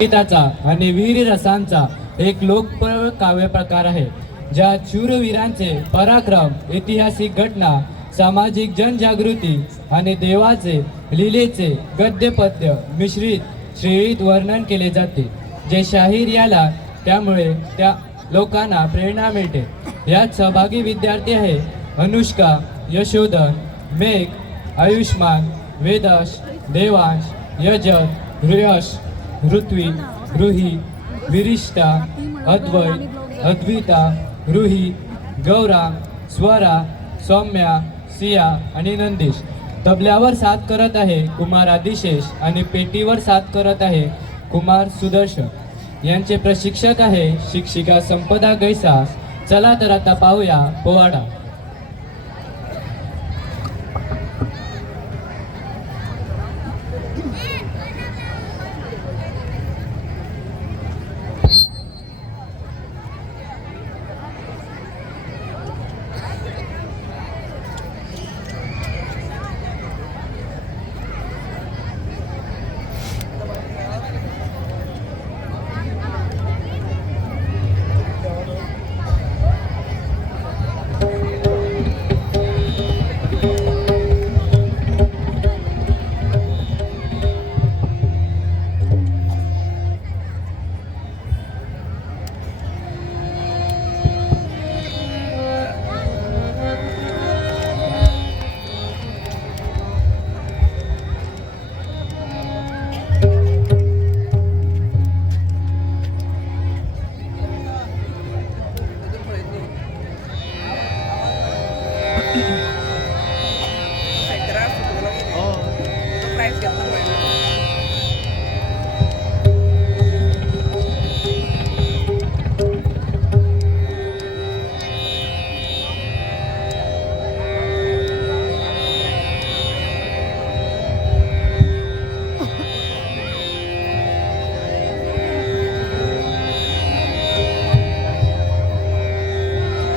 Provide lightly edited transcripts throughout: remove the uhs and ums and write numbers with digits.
गीताचा आणि वीर रसांचा एक लोकप्रिय काव्य प्रकार आहे, ज्या शूरवीरांचे पराक्रम, ऐतिहासिक घटना, सामाजिक जनजागृती आणि देवाचे लीलेचे गद्यपद्य मिश्रित श्रेणीत वर्णन केले जाते, जे शाहीर याला त्यामुळे त्या लोकांना प्रेरणा मिळते। यात सहभागी विद्यार्थी आहे अनुष्का, यशोधन, मेघ, आयुष्मान, वेदाश, देवांश, यजत, यश, ऋत्वी, रुही, विरिष्टा, अद्वैत, अद्विता, रुही, गौरांग, स्वरा, सौम्या, सिया आणि नंदीश। तबल्यावर साथ करत आहे कुमार आदिशेष आणि पेटीवर साथ करत आहे कुमार सुदर्शन। यांचे प्रशिक्षक आहे शिक्षिका संपदा गैसास। चला तर आता पाहूया पोवाडा।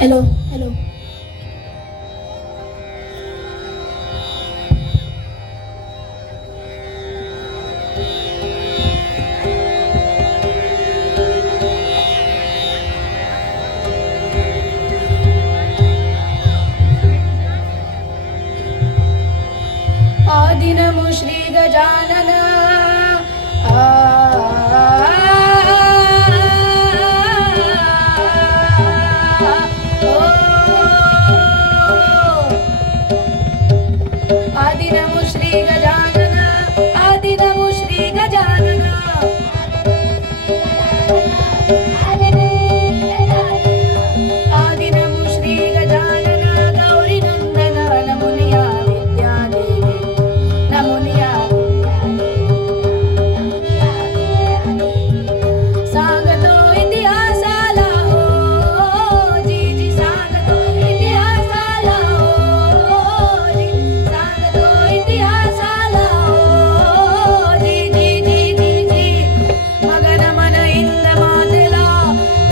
हेलो हेलो आदिनमो श्री गजानन आदिनमो श्री गजानन आदिनमो श्री गजानन आदिनमो श्री गजानन गौरी नंदन नमुनिया विद्यादेवी नमुनिया सांगतो इतिहासाला हो जी जी सांगतो इतिहासाला हो जी सांगतो इतिहासाला हो जी जी जी जी जी मगन मन हिंद मातेला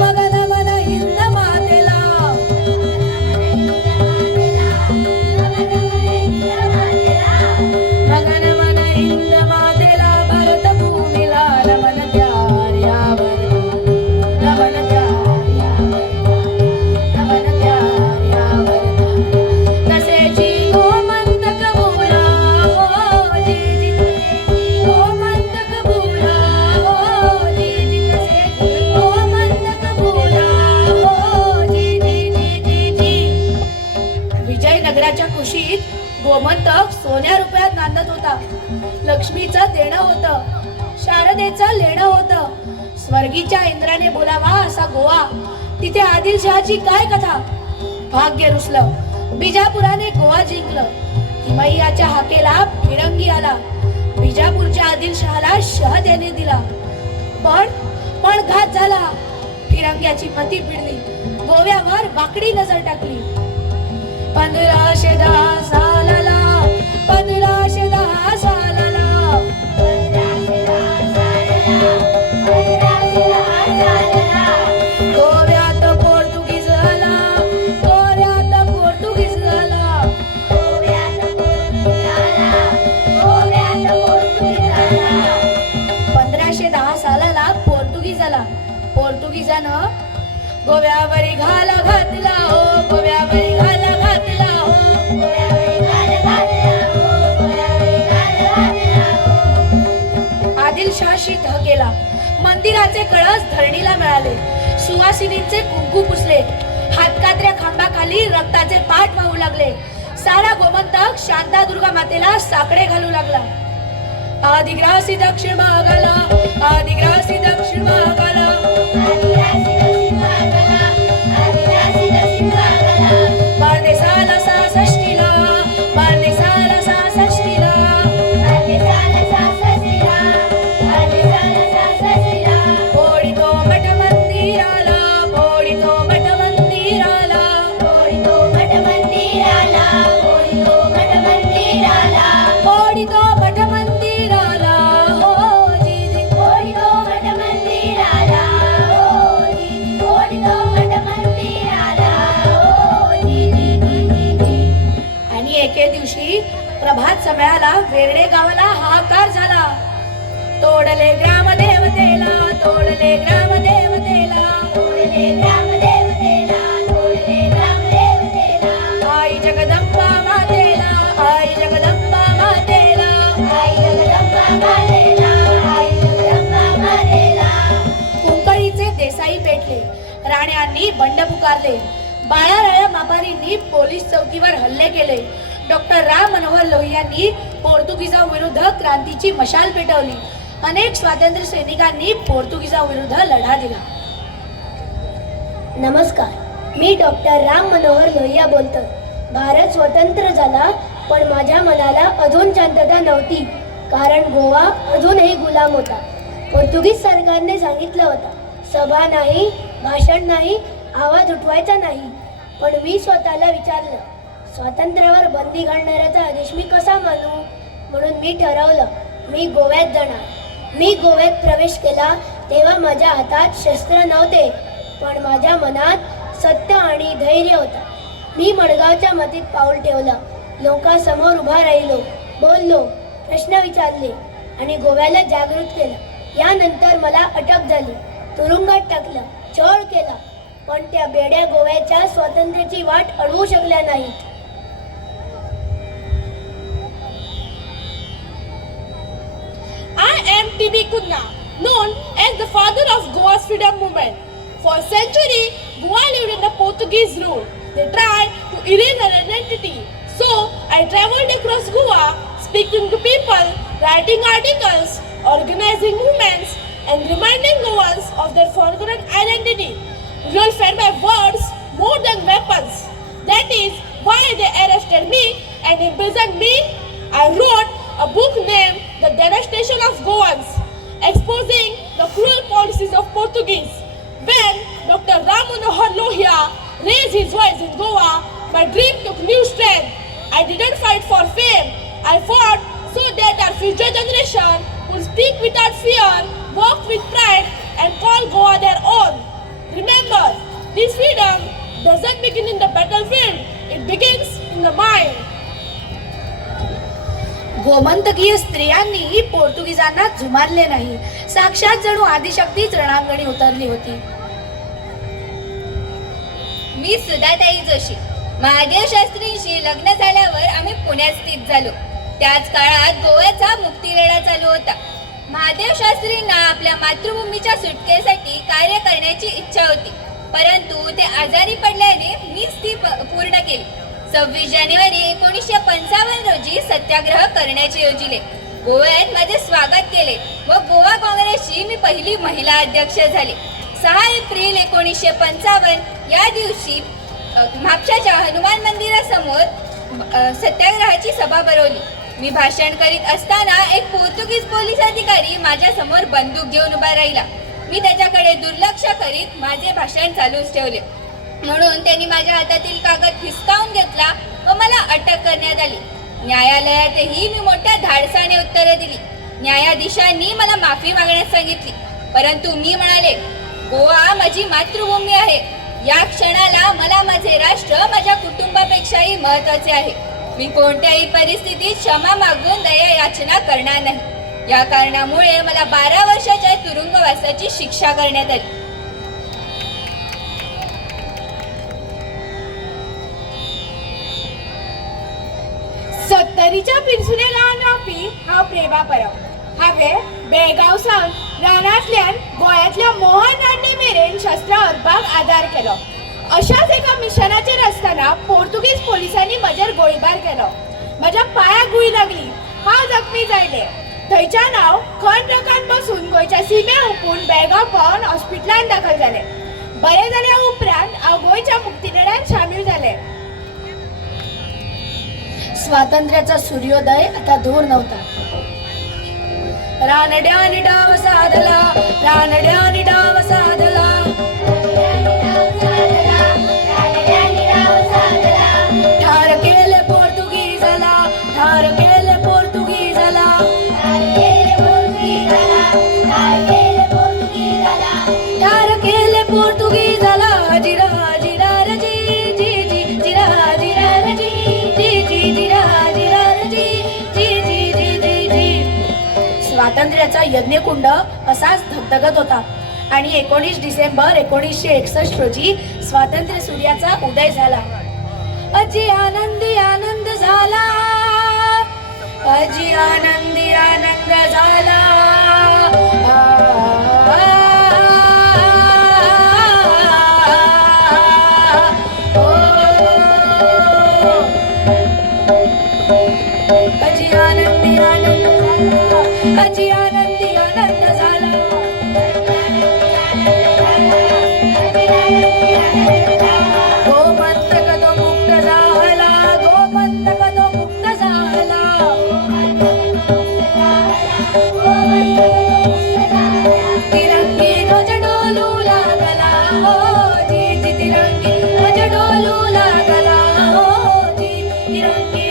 मगन मन हिंद मातेला मगन मन हिंद मातेला भरत भूमीला नमन त्यार्यावर नमन त्यार्यावर तसेची गोमंतक बोला हो जी जी गोमंतक बोला हो जी जी तसेची गोमंतक बोला हो जी जी जी जी जी विजयनगराच्या कुशीत गोमंतक सोन्या रुपयात नांदत होता। लक्ष्मीचं देणं होतं, शारदेचं लेणं होतं। स्वर्गीच्या इंद्राने बोलावा असा गोवा, तिथे आदिलशहाची काय कथा। भाग्य रुसलं, बिजापुराने गोवा जिंकलं। हिमय्याच्या हाकेला फिरंगी आला, बिजापूरच्या आदिलशहाला शह देणे दिला। पण घात झाला, फिरंग्याची मती पिडली, गोव्यावर वाकडी नजर टाकली। 1510 सालाला 1510 सालाला गोव्यात पोर्तुगीज आला, गोव्यात पोर्तुगीज आला, गोव्यात पोर्तुगीज आला, गोव्यात पोर्तुगीज आला। 1510 सालाला पोर्तुगीजानं गोव्यावरी घाला घातला हो, गोव्यावरी घाला घातला हो, गोव्यावरी घाला घातला हो, गोव्यावरी घाला घातला हो. आदिलशहाशी तह केला. मंदिराचे कळस धरणीला मिळाले. सुवासिनींचे कुंकू पुसले. हातकात्र्या खांबाखाली रक्ताचे पाठ वाहू लागले. सारा गोमंतक शांतादुर्गा मातेला साकडे घालू लागला. आदिग्रासी दक्षिण भागाला, आदिग्रासी दक्षिण भागाला, आदिग्रासी दक्षिण भागाला, आदिग्रासी दक्षिण भागाला. बारदेसाला 66ला, बारदेसाला 66ला, बारदेसाला 66ला, बारदेसाला 66ला. पोळीतो मठ मंदिराला, पोळीतो मठ मंदिराला, पोळीतो मठ मंदिराला, पोळीतो मठ मंदिराला, पोळीतो मठ मंदिराला हो जीजी, पोळीतो मठ मंदिराला हो जीजी, पोळीतो मठ मंदिराला हो जीजी. आणि एके दिवशी प्रभात समयाला वेरडे गावाला हाहाकार झाला. तोडले ग्रामदेवतेला, तोडले ग्रामदेवतेला, तोडले ग्रामदेवतेला, तोडले ग्रामदेवतेला. आई जगदंबा मातेला, आई जगदंबा मातेला, आई जगदंबा मातेला, आई जगदंबा मातेला. कुंकळीचे देसाई पेटले. राण्यांनी बंड पुकारले. बाळाराया मापारींनी पोलीस चौकीवर हल्ले केले. डॉक्टर राम मनोहर लोहियांनी पोर्तुगीजाविरुद्ध क्रांतीची मशाल पेटवली. अनेक स्वातंत्र्य सैनिकांनी पोर्तुगीजाविरुद्ध लढा दिला. नमस्कार, मी डॉक्टर राम मनोहर लोहिया बोलतो. भारत स्वतंत्र झाला, पण माझ्या मनाला अजून शांतता नव्हती, कारण गोवा अजूनही गुलाम होता. पोर्तुगीज सरकारने सांगितलं होतं, सभा नाही, भाषण नाही, आवाज उठवायचा नाही. पण मी स्वतःला विचारलं, स्वातंत्र्यावर बंदी घालणाऱ्याचा आदेश मी कसा मानू? म्हणून मी ठरवलं, मी गोव्यात जाणार. मी गोव्यात प्रवेश केला तेव्हा माझ्या हातात शस्त्र नव्हते, पण माझ्या मनात सत्य आणि धैर्य होतं. मी मडगावच्या मतीत पाऊल ठेवलं. लोकांसमोर उभा राहिलो, बोललो, प्रश्न विचारले आणि गोव्याला जागृत केलं. यानंतर मला अटक झाली, तुरुंगात टाकलं, छळ केला, पण त्या बेड्या गोव्याच्या स्वातंत्र्याची वाट अडवू शकल्या नाहीत. I am T.B. Kunna, known as the father of Goa's freedom movement. For a century, Goa lived under Portuguese rule. They tried to erase our identity. So, I traveled across Goa, speaking to people, writing articles, organizing movements, and reminding Goans of their forgotten identity. Rule fed by words more than weapons. That is why they arrested me and imprisoned me. I wrote a book named The Devastation of Goans, exposing the cruel policies of Portuguese. When Dr. Ram Manohar Lohia raised his voice in Goa, my dream took new strength. I didn't fight for fame. I fought so that our future generation would speak without fear, walk with pride, and call Goa their own. Remember, this freedom doesn't begin in the battlefield. It begins in the mind. गोमंतकीय स्त्रियांनी पोर्तुगीजांना जुमारले नाही. साक्षात जणू आदिशक्तीच रणांगणी उतरली होती. मी सुधाताई जोशी. महादेव शास्त्रींशी लग्न झाल्यावर आम्ही पुण्यात स्थित झालो. त्याच काळात गोव्याचा मुक्तीलढा चालू होता. महादेव शास्त्रींना आपल्या मातृभूमीच्या सुटकेसाठी कार्य करण्याची इच्छा होती, परंतु ते आजारी पडल्याने मीच ती पूर्ण केली. 26 जानेवारी 1955 रोजी सत्याग्रह करण्याचे योजिले. गोव्यात माझे स्वागत केले व गोवा काँग्रेसची मी पहिली महिला अध्यक्ष झाले. 6 एप्रिल 1955 या दिवशी म्हापशाच्या हनुमान मंदिरासमोर सत्याग्रहाची सभा भरवली. मी भाषण करीत असताना एक पोर्तुगीज पोलीस अधिकारी माझ्या समोर बंदूक घेऊन उभा राहिला. मी त्याच्याकडे दुर्लक्ष करीत माझे भाषण चालूच ठेवले. म्हणून त्यांनी माझ्या हातातील कागद हिसकावून घेतला व मला अटक करण्यात आली. न्यायालयातही मी मोठ्या धाडसाने उत्तरे दिली. न्यायाधीशांनी मला माफी मागण्यास सांगितली, परंतु मी म्हणाले, गोवा माझी मातृभूमी आहे. या क्षणाला मला माझे राष्ट्र माझ्या कुटुंबापेक्षाही महत्त्वाचे आहे. मी कोणत्याही परिस्थितीत क्षमा मागून दया याचना करणार नाही. या कारणामुळे मला 12 वर्षाच्या तुरुंगवासाची शिक्षा करण्यात आली. सत्तरीच्या पिरसुने रान रावपी हांव प्रेमा परब. हांवें बेळगांव सावन रानांतल्यान गोंयांतल्या मोहन नाडणे मेरेन शस्त्रां व्हरपाक आदार केलो. अशाच एका मिशनाचेर आसतना पोर्तुगीज पोलिसांनी म्हजेर गोळीबार केलो. म्हज्या पांयाक गुळी लागली. हांव जखमी जाल्लें. थंयच्यान हांव खण ट्रकान बसून गोंयच्या सीमे हुपून बेळगांव पावन हॉस्पिटलांत दाखल जालें. बरें जाल्या उपरांत हांव गोंयच्या मुक्तीलढ्यात शामील जालें. स्वातंत्र्याचा सूर्योदय आता दूर नव्हता. रानड्यानी डाव साधला, रानड्यानी डाव साधला, ठार केले पोर्तुगीजाला, ठार केले पोर्तुगीजाला, ठार केले पोर्तुगीजाला. जिरा जिरा रजी जी जी जिरा जिरा रजी जी जी जिरा जिरा रजी जी जी जी जी जी. स्वातंत्र्याचा यज्ञकुंड असाच धगधगत होता आणि 19 डिसेंबर 1961 रोजी स्वातंत्र्य सूर्याचा उदय झाला. अजी आनंदी आनंद झाला, अजी आनंदी आनंद झाला. अजी आनंदी आनंद झाला, अजी आनंदी आनंद झाला. गोमंतक तो मुक्त झाला, गोमंतक तो मुक्त झाला. तिरंगी ध्वज डोलू लागला, हो जी जी तिरंगी ध्वज डोलू लागला, हो जी तिरंगी